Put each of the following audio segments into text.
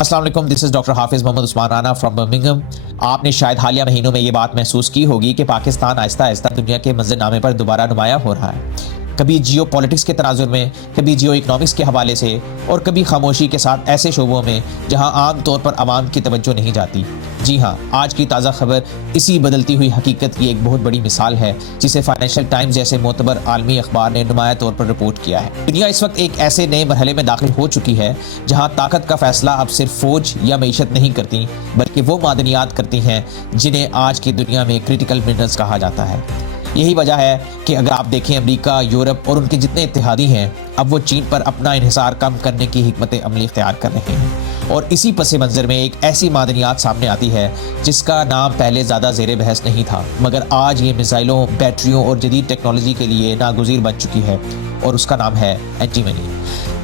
अस्सलाम वालेकुम, this is doctor हाफिज़ मोहम्मद उस्मान राना फ्रॉम बर्मिंघम। आपने शायद हालिया महीनों में ये बात महसूस की होगी कि पाकिस्तान आहिस्ता आहिस्ता दुनिया के मंजरनामे पर दोबारा नुमायाँ हो रहा है। कभी जियो पॉलिटिक्स के तनाजुर में, कभी जियो इकनॉमिक्स के हवाले से और कभी खामोशी के साथ ऐसे शोबों में जहां आम तौर पर आवाम की तवज्जो नहीं जाती। जी हाँ, आज की ताज़ा खबर इसी बदलती हुई हकीकत की एक बहुत बड़ी मिसाल है, जिसे फाइनेंशियल टाइम्स जैसे मोतबर आलमी अखबार ने नुमाया तौर पर रिपोर्ट किया है। दुनिया इस वक्त एक ऐसे नए मरहले में दाखिल हो चुकी है जहाँ ताकत का फैसला अब सिर्फ फौज या मीशत नहीं करती, बल्कि वो मादनियात करती हैं जिन्हें आज की दुनिया में क्रिटिकल मिनरल्स कहा जाता है। यही वजह है कि अगर आप देखें, अमेरिका, यूरोप और उनके जितने इत्तेहादी हैं, अब वो चीन पर अपना इन्हिसार कम करने की हिकमत अमली इख्तियार कर रहे हैं। और इसी पस मंज़र में एक ऐसी मादनियात सामने आती है जिसका नाम पहले ज़्यादा ज़ेर बहस नहीं था, मगर आज ये मिसाइलों, बैटरियों और जदीद टेक्नोलॉजी के लिए नागुज़ीर बन चुकी है, और उसका नाम है एंटीमनी।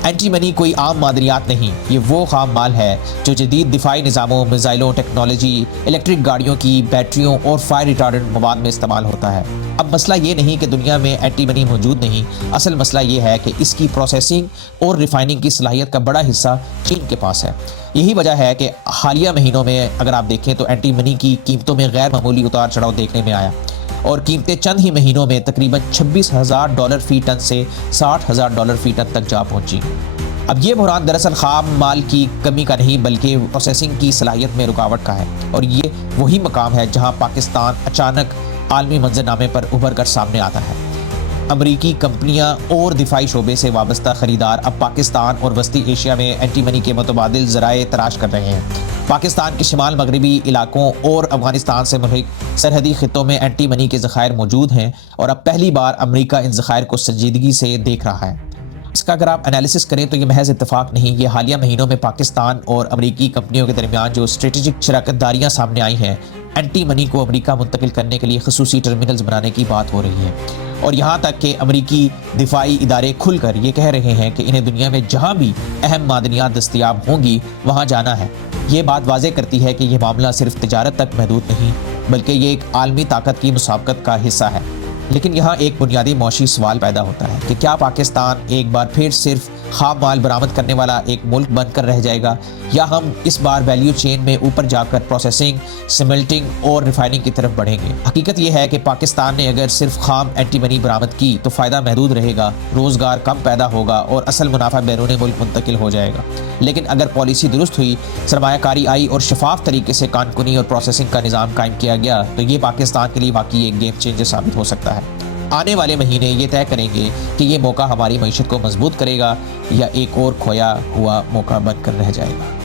एंटीमनी कोई आम मादनियात नहीं, ये वो खाम माल है जो जदीद दिफाई निज़ामों, मिसाइलों, टेक्नोलॉजी, इलेक्ट्रिक गाड़ियों की बैटरियों और फायर रिटार्डेंट मवाद में इस्तेमाल होता है। अब मसला ये नहीं कि दुनिया में एंटीमनी मौजूद नहीं, असल मसला ये है कि इसकी प्रोसेसिंग और रिफाइनिंग की सलाहियत का बड़ा हिस्सा चीन के पास है। यही वजह है कि हालिया महीनों में अगर आप देखें तो एंटीमनी की कीमतों में गैर मामूली उतार चढ़ाव देखने में आया, और कीमतें चंद ही महीनों में तकरीबन $26,000 फी टन से $60,000 फी टन तक जा पहुंची। अब ये बहरान दरअसल खाम माल की कमी का नहीं, बल्कि प्रोसेसिंग की सलाहियत में रुकावट का है, और ये वही मकाम है जहां पाकिस्तान अचानक आलमी मंजरनामे पर उभर कर सामने आता है। अमरीकी कंपनियां और दिफाई शोबे से वाबस्ता खरीदार अब पाकिस्तान और वस्ती एशिया में एंटीमनी के मुतबादिल ज़राए तलाश कर रहे हैं। पाकिस्तान के शिमाल मगरबी इलाकों और अफगानिस्तान से मुल्क सरहदी खित्तों में एंटीमनी के ज़खायर मौजूद हैं, और अब पहली बार अमरीका इन ज़खायर को संजीदगी से देख रहा है। इसका अगर आप एनालिसिस करें तो ये महज इत्तेफाक नहीं, ये हालिया महीनों में पाकिस्तान और अमरीकी कंपनियों के दरमियान जो स्ट्रेटेजिक शराकतदारियाँ सामने आई हैं, एंटी मनी को अमरीका मुंतकिल करने के लिए खसूसी टर्मिनल्स बनाने की बात हो रही है। और यहाँ तक कि अमरीकी दिफाई इदारे खुलकर ये कह रहे हैं कि इन्हें दुनिया में जहाँ भी अहम मादनियात दस्तयाब होंगी वहाँ जाना है। ये बात वाज़ेह करती है कि ये मामला सिर्फ तिजारत तक महदूद नहीं, बल्कि ये एक आलमी ताकत की मुसाबकत का हिस्सा है। लेकिन यहाँ एक बुनियादी मौशी सवाल पैदा होता है कि क्या पाकिस्तान एक बार फिर सिर्फ खाम माल बरामद करने वाला एक मुल्क बनकर रह जाएगा, या हम इस बार वैल्यू चेन में ऊपर जाकर प्रोसेसिंग, स्मेल्टिंग और रिफाइनिंग की तरफ बढ़ेंगे। हकीकत यह है कि पाकिस्तान ने अगर सिर्फ खाम एंटीमनी बरामद की तो फ़ायदा महदूद रहेगा, रोज़गार कम पैदा होगा और असल मुनाफा बैरून मुल्क मुंतकिल हो जाएगा। लेकिन अगर पॉलिसी दुरुस्त हुई, सरमायाकारी आई और शफाफ तरीके से कानकुनी और प्रोसेसिंग का निज़ाम कायम किया गया, तो ये पाकिस्तान के लिए वाकई एक गेम चेंजर साबित हो सकता है। आने वाले महीने ये तय करेंगे कि ये मौका हमारी मईशत को मजबूत करेगा या एक और खोया हुआ मौका बनकर रह जाएगा।